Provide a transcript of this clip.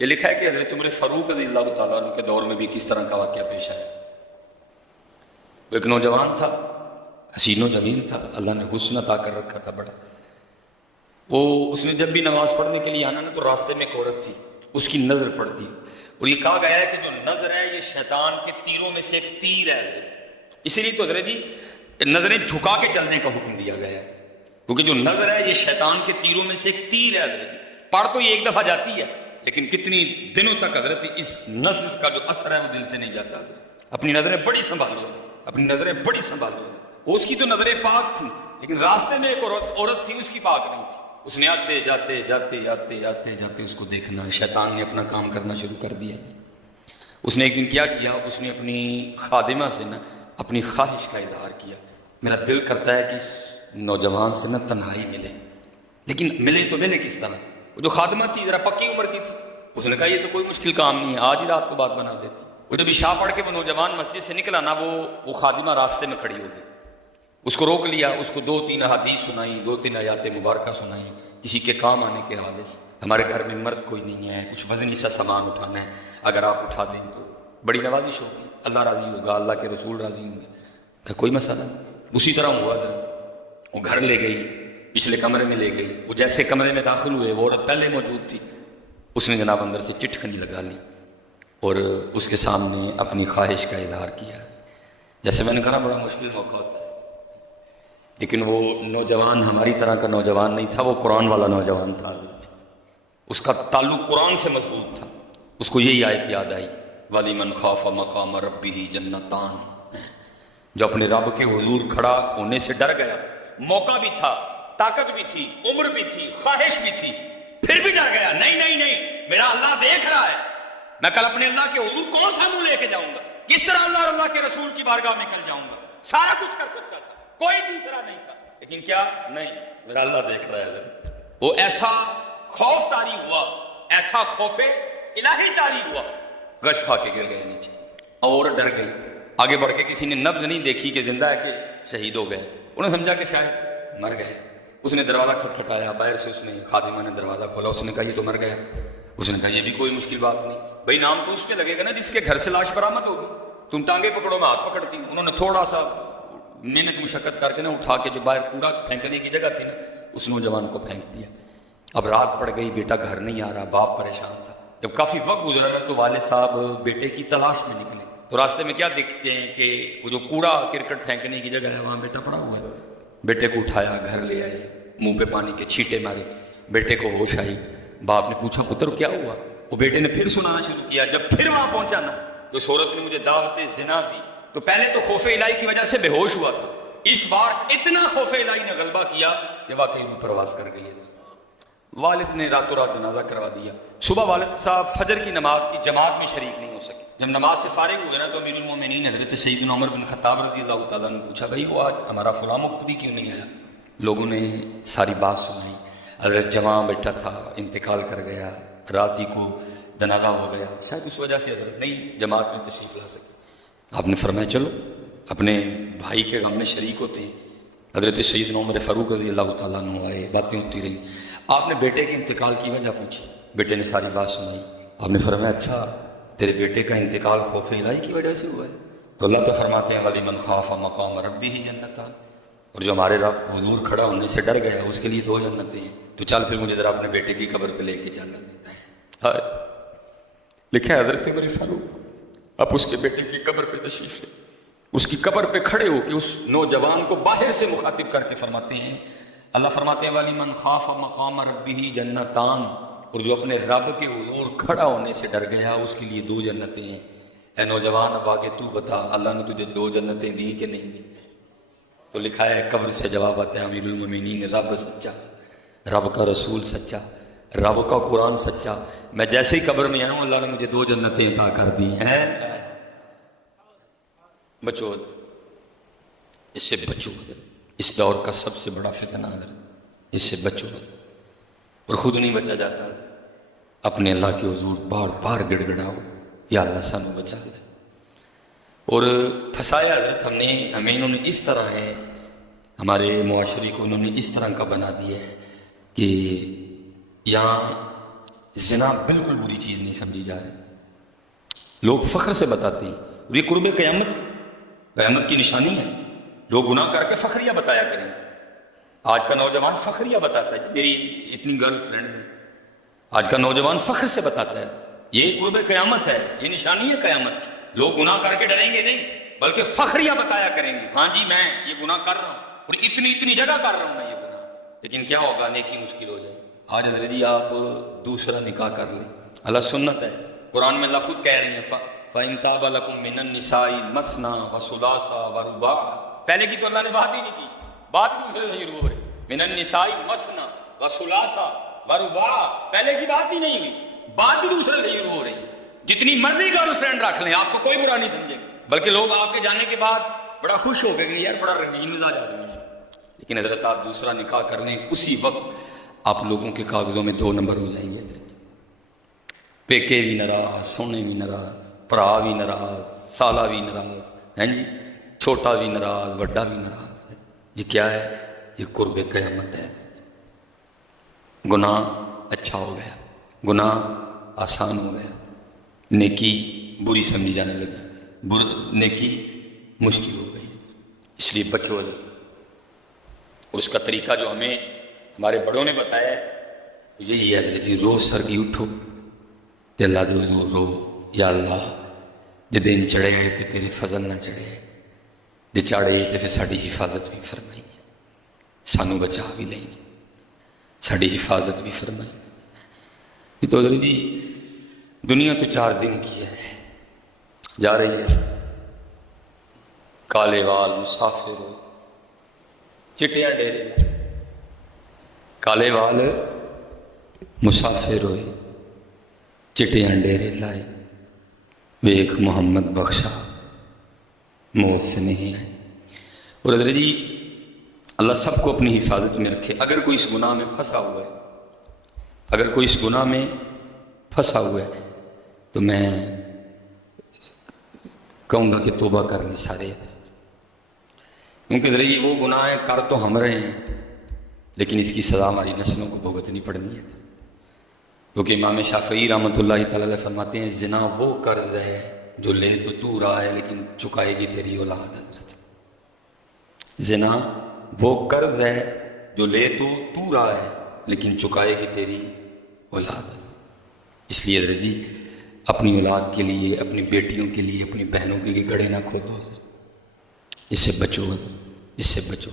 یہ لکھا ہے کہ حضرت عمر فاروق رضی اللہ تعالیٰ عنہ کے دور میں بھی کس طرح کا واقعہ پیش آیا۔ وہ ایک نوجوان تھا، حسین و جمیل تھا، اللہ نے حسن عطا کر رکھا تھا بڑا۔ اس میں جب بھی نماز پڑھنے کے لیے آنا نا تو راستے میں ایک عورت تھی، اس کی نظر پڑتی، اور یہ کہا گیا ہے کہ جو نظر ہے یہ شیطان کے تیروں میں سے ایک تیر ہے، اسی لیے تو حضرت جی نظریں جھکا کے چلنے کا حکم دیا گیا ہے، کیونکہ جو نظر ہے یہ شیطان کے تیروں میں سے ایک تیر ہے حضرت جی۔ پڑھ تو یہ ایک دفعہ جاتی ہے لیکن کتنی دنوں تک حضرت اس نظر کا جو اثر ہے وہ دل سے نہیں جاتا۔ اپنی نظریں بڑی سنبھالو، اپنی نظریں بڑی سنبھالو۔ اس کی تو نظریں پاک تھی لیکن راستے میں ایک عورت تھی، اس کی پاک نہیں تھی۔ اس نے آتے جاتے جاتے جاتے جاتے جاتے اس کو دیکھنا، شیطان نے اپنا کام کرنا شروع کر دیا۔ اس نے ایک دن کیا کیا، اس نے اپنی خادمہ سے نا اپنی خواہش کا اظہار کیا، میرا دل کرتا ہے کہ اس نوجوان سے نا تنہائی ملے، لیکن ملے تو ملے کس طرح؟ وہ جو خادمہ تھی ذرا پکی عمر کی تھی، اس نے کہا یہ تو کوئی مشکل کام نہیں ہے، آج ہی رات کو بات بنا دیتی۔ وہ جب عشاء پڑھ کے وہ نوجوان مسجد سے نکلا نا، وہ خادمہ راستے میں کھڑی ہو گئی، اس کو روک لیا، اس کو 2-3 احادیث سنائی، 2-3 آیات مبارکہ سنائی کسی کے کام آنے کے حوالے سے۔ ہمارے گھر میں مرد کوئی نہیں ہے، کچھ وزنی سا سامان اٹھانا ہے، اگر آپ اٹھا دیں تو بڑی نوازش ہوگی، اللہ راضی ہوگا، اللہ کے رسول راضی ہوں گے۔ کہ کوئی مسئلہ نہیں۔ اسی طرح ہوا حضرت، وہ گھر لے گئی، پچھلے کمرے میں لے گئی۔ وہ جیسے کمرے میں داخل ہوئے، وہ عورت پہلے موجود تھی، اس نے جناب اندر سے چٹکنی لگا لی اور اس کے سامنے اپنی خواہش کا اظہار کیا۔ جیسے میں نے کہا بڑا مشکل موقع ہوتا ہے، لیکن وہ نوجوان ہماری طرح کا نوجوان نہیں تھا، وہ قرآن والا نوجوان تھا، اس کا تعلق قرآن سے مضبوط تھا۔ اس کو یہی آیت یاد آئی، وَلِمَنْ خَافَ مَقَامَ رَبِّهِ جَنَّتَانِ، جو اپنے رب کے حضور کھڑا ہونے سے ڈر گیا، موقع بھی تھا، طاقت بھی تھی، عمر بھی تھی، خواہش بھی تھی، پھر بھی ڈر گیا، نہیں نہیں نہیں میرا اللہ دیکھ رہا ہے، میں کل اپنے اللہ کے حضور کون سا منہ لے کے جاؤں گا، کس طرح اللہ کے رسول کی بارگاہ میں کل جاؤں گا، سارا کچھ کر سکتا تھا، کوئی دوسرا نہیں تھا، لیکن کیا نہیں، میرا اللہ دیکھ رہا ہے۔ وہ ایسا خوف طاری ہوا، ایسا خوف الہی طاری ہوا، گش کھا کے گر گئے نیچے، اور ڈر گئی۔ آگے بڑھ کے کسی نے نبض نہیں دیکھی کہ زندہ ہے کہ شہید ہو گئے، انہوں نے سمجھا کہ شاید مر گئے۔ اس نے دروازہ کھٹکھٹایا، باہر سے اس نے خادمہ نے دروازہ کھولا، اس نے کہا یہ تو مر گیا۔ اس نے کہا یہ بھی کوئی مشکل بات نہیں، بھائی نام تو اس پہ لگے گا نا جس کے گھر سے لاش برآمد ہوگی، تم ٹانگے پکڑو میں ہاتھ پکڑتی ہوں۔ انہوں نے تھوڑا سا محنت مشقت کر کے نا اٹھا کے جو باہر کوڑا پھینکنے کی جگہ تھی نا، اس نوجوان کو پھینک دیا۔ اب رات پڑ گئی، بیٹا گھر نہیں آ رہا، باپ پریشان تھا۔ جب کافی وقت گزرا نا تو والد صاحب بیٹے کی تلاش میں نکلے، تو راستے میں کیا دیکھتے ہیں کہ وہ جو کوڑا کرکٹ پھینکنے کی جگہ ہے وہاں بیٹا پڑا ہوا ہے۔ بیٹے کو اٹھایا، گھر لے آئے، منہ پہ پانی کے چھینٹے مارے، بیٹے کو ہوش آئی۔ باپ نے پوچھا پتر کیا ہوا؟ وہ بیٹے نے پھر سنانا شروع کیا، جب پھر وہاں پہنچا نا تو اس عورت نے مجھے دعوت زنا دی، تو پہلے تو خوف الہی کی وجہ سے بے ہوش ہوا تھا، اس بار اتنا خوف الہی نے غلبہ کیا کہ واقعی روح پرواز کر گئی ہے۔ والد نے راتوں رات جنازہ کروا دیا۔ صبح والد صاحب فجر کی نماز کی جماعت میں شریک نہیں ہو سکے۔ جب نماز سے فارغ ہوئے نا تو امیر المومنین حضرت سیدنا عمر بن خطاب رضی اللہ تعالیٰ نے پوچھا بھائی وہ آج ہمارا فلاں مقتدی کیوں نہیں آیا؟ لوگوں نے ساری بات سنائی، حضرت جوان بیٹا تھا، انتقال کر گیا، رات ہی کو جنازہ ہو گیا، شاید اس وجہ سے حضرت نہیں جماعت میں تشریف لا سکے۔ آپ نے فرمایا چلو اپنے بھائی کے غم میں شریک ہوتے ہیں۔ حضرت سیدنا عمر فاروق رضی اللہ تعالیٰ عنہ آئے، باتیں ہوتی رہیں۔ آپ نے بیٹے کے انتقال کی وجہ پوچھی، بیٹے نے ساری بات سنائی۔ آپ نے فرمایا اچھا تیرے بیٹے کا انتقال خوف الہی کی وجہ سے ہوا ہے؟ تو اللہ تو فرماتے ہیں وَلِمَنْ خَافَ مَقَامَ رَبِّهِ جَنَّتَانِ، اور جو ہمارے رب حضور کھڑا ہونے سے ڈر گیا اس کے لیے 2 جنتیں ہیں، تو چل پھر مجھے ذرا اپنے بیٹے کی قبر پہ لے کے چلنا۔ لکھا ہے حضرت عمر فاروق آپ اس کے بیٹے کی قبر پہ تشریف لے، اس کی قبر پہ کھڑے ہو کے اس نوجوان کو باہر سے مخاطب کر کے فرماتے ہیں، اللہ فرماتے ہیں وَلِمَنْ خَافَ مَقَامَ رَبِّهِ جَنَّتَانِ، اور جو اپنے رب کے حضور کھڑا ہونے سے ڈر گیا اس کے لیے 2 جنتیں ہیں۔ اے نوجوان اب آگے تو بتا اللہ نے تجھے 2 جنتیں دی کہ نہیں دی؟ تو لکھا ہے قبر سے جواب آتا ہے امیر المومنین رب سچا، رب کا رسول سچا، رب کا قرآن سچا، میں جیسے ہی قبر میں آیا ہوں اللہ نے مجھے 2 جنتیں عطا کر دی ہیں۔ بچو اس سے بچو، اس دور کا سب سے بڑا فتنہ ہے، اس سے بچو، اور خود نہیں بچا جاتا، اپنے اللہ کے حضور بار بار گڑ گڑاؤ یا اللہ سانو بچا دے۔ اور پھنسایا حضرت ہمیں انہوں نے اس طرح ہے، ہمارے معاشرے کو انہوں نے اس طرح کا بنا دیا ہے کہ یہاں زنا بالکل بری چیز نہیں سمجھی جا رہی، لوگ فخر سے بتاتے ہیں، اور یہ قرب قیامت کی نشانی ہے۔ لوگ گناہ کر کے فخریہ بتایا کریں۔ آج کا نوجوان فخریہ بتاتا ہے، میری اتنی گرل فرینڈ ہے، آج کا نوجوان فخر سے بتاتا ہے۔ یہ قرب قیامت ہے، یہ نشانی ہے قیامت کی۔ لوگ گناہ کر کے ڈریں گے نہیں، بلکہ فخریہ بتایا کریں گے، ہاں جی میں یہ گناہ کر رہا ہوں اور اتنی جگہ کر رہا ہوں میں یہ گناہ۔ لیکن کیا ہوگا؟ نیکی مشکل ہو جائے۔ آج حضرت جی آپ دوسرا نکاح کر لیں، اللہ سنت ہے، قرآن میں اللہ خود کہہ رہی ہیں فَإِن طَابَ لَكُم مِّنَ النِّسَاءِ مَثْنَىٰ وَثُلَاثَ وَرُبَاعَ۔ پہلے کی تو اللہ نے بات ہی نہیں کی، بات دوسرے سے شروع ہو رہی، مِّنَ النِّسَاءِ مَثْنَىٰ وَثُلَاثَ وَرُبَاعَ، پہلے کی بات ہی نہیں ہوئی، بات ہی دوسرے سے شروع ہو رہی ہے۔ جتنی مرضی گرل فرینڈ رکھ لیں، آپ کو کوئی برا نہیں سمجھے گا، بلکہ لوگ آپ کے جانے کے بعد بڑا خوش ہو گئے کہ یار بڑا رنگین مزاج آدمی ہے۔ لیکن حضرت آپ دوسرا نکاح کر لیں، اسی وقت آپ لوگوں کے کاغذوں میں 2 نمبر ہو جائیں گے۔ پیکے بھی ناراض، سونے بھی ناراض، پرا بھی ناراض، سالہ بھی ناراض، ہیں جی، چھوٹا بھی ناراض، بڑا بھی ناراض ہے۔ یہ کیا ہے؟ یہ قرب قیامت ہے۔ گناہ اچھا ہو گیا، گناہ آسان ہو گیا، نیکی بری سمجھی جانے لگی، نیکی مشکل ہو گئی۔ اس لیے بچو، اور اس کا طریقہ جو ہمیں ہمارے بڑوں نے بتایا ہے یہی ہے جی، روز سر کی اٹھو تے اللہ جو رو، یا اللہ جے دن چڑھے تے تیرے فضل نہ چڑھے، جے چڑھے تے پھر ساری حفاظت بھی فرمائی، سانو بچا بھی لیں، ساری حفاظت بھی فرمائی۔ یہ تو حضرت جی دنیا تو 4 دن کی ہے، جا رہی ہے، کالے وال مسافر ہو چٹیاں ڈیرے، کالے وال مسافر ہوئے چٹیاں ڈیرے لائے، ویک محمد بخشا موت سے نہیں آئے۔ اور حضرت جی اللہ سب کو اپنی حفاظت میں رکھے۔ اگر کوئی اس گناہ میں پھنسا ہوا ہے، اگر کوئی اس گناہ میں پھنسا ہوا ہے تو میں کہوں گا کہ توبہ کر لیں سارے، کیونکہ حضرت جی وہ گناہ ہے کر تو ہم رہے ہیں، لیکن اس کی سزا ہماری نسلوں کو بھگتنی پڑنی ہے۔ کیونکہ امام شافعی رحمۃ اللہ تعالیٰ علیہ فرماتے ہیں زنا وہ قرض ہے جو لے تو رہا ہے لیکن چکائے گی تیری اولاد۔ حضرت زنا وہ قرض ہے جو لے تو رہا ہے لیکن چکائے گی تیری اولاد۔ اس لیے حضرت جی اپنی اولاد کے لیے، اپنی بیٹیوں کے لیے، اپنی بہنوں کے لیے گڑھے نہ کھودو، اس سے بچو، اس سے بچو۔